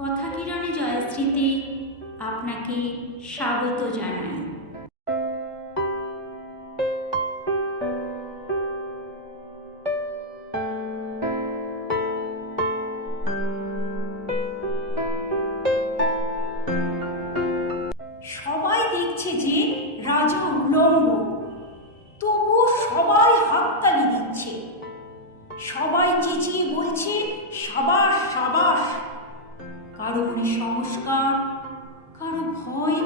কথা কিরণে জয়শ্রীতে আপনাকে স্বাগত জানাই। সবাই দেখছে যে রাজা উলঙ্গ, তবুও সবাই হাততালি দিচ্ছে। সবাই কারও মনে সংস্কার, কারও ভয়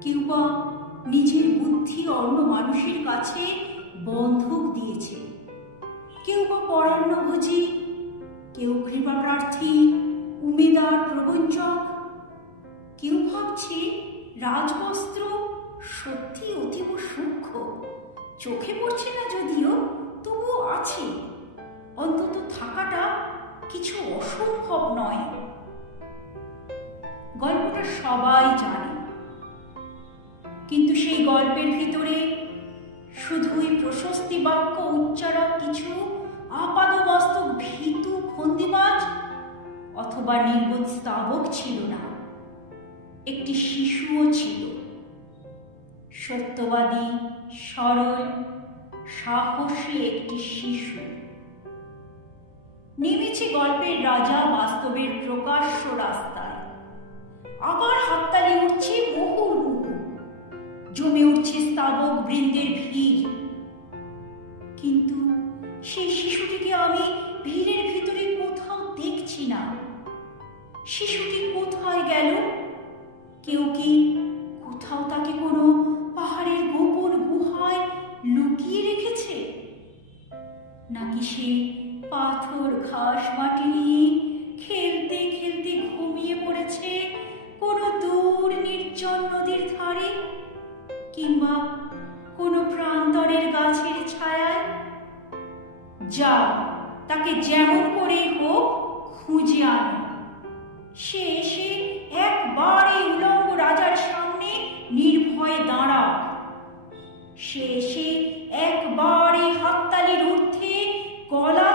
কেউ বা নিজের বুদ্ধি অন্য মানুষের কাছে বন্ধক দিয়েছে। কেউ বা পরান্নভোজী কেউ কৃপা প্রার্থী, উমেদার প্রবঞ্চক, কেউ ভাবছে রাজবস্ত্র সত্যি অতীব সূক্ষ্ম, চোখে পড়ছে না যদিও, তবুও আছে। অন্তত থাকাটা কিছু অসম্ভব নয়। গল্পটা সবাই জানে। কিন্তু সেই গল্পের ভিতরে শুধুই প্রশস্তি বাক্য উচ্চারক কিছু আপাদবাস্তব ভীতু ফন্দিবাজ অথবা নির্বোধ স্তাবক ছিল না। একটি শিশুও ছিল। সত্যবাদী, সরল, সাহসী একটি শিশু। নেমেছে গল্পের রাজা বাস্তবের প্রকাশ্য রাস্তায়। আবার হাততালি উঠছে মুহুর্মুহু জমে উঠছে স্তাবক বৃন্দের ভিড়। কিন্তু সেই শিশুটিকে আমি ভিড়ের ভিতরে কোথাও দেখছি না। শিশুটি কোথায় গেল? কেউ কি কোথাও তাকে কোনো পাহাড়ের গোপন গুহায় লুকিয়ে রেখেছে? নাকি সে পাথর, ঘাস, মাটি নিয়ে খেলতে খেলতে ঘুমিয়ে পড়েছে? কিংবা কোনো প্রান্তরের গাছের ছায়ায়? যা তাকে যেমন করেই হোক খুঁজে আনো। সে এসে একবার উলঙ্গ রাজার সামনে নির্ভয়ে দাঁড়াক। সে এসে একবার হাততালির ঊর্ধ্বে গলা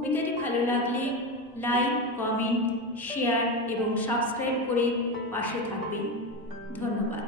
কবিতাটি ভালো লাগলে লাইক কমেন্ট শেয়ার এবং সাবস্ক্রাইব করে পাশে থাকবেন। ধন্যবাদ।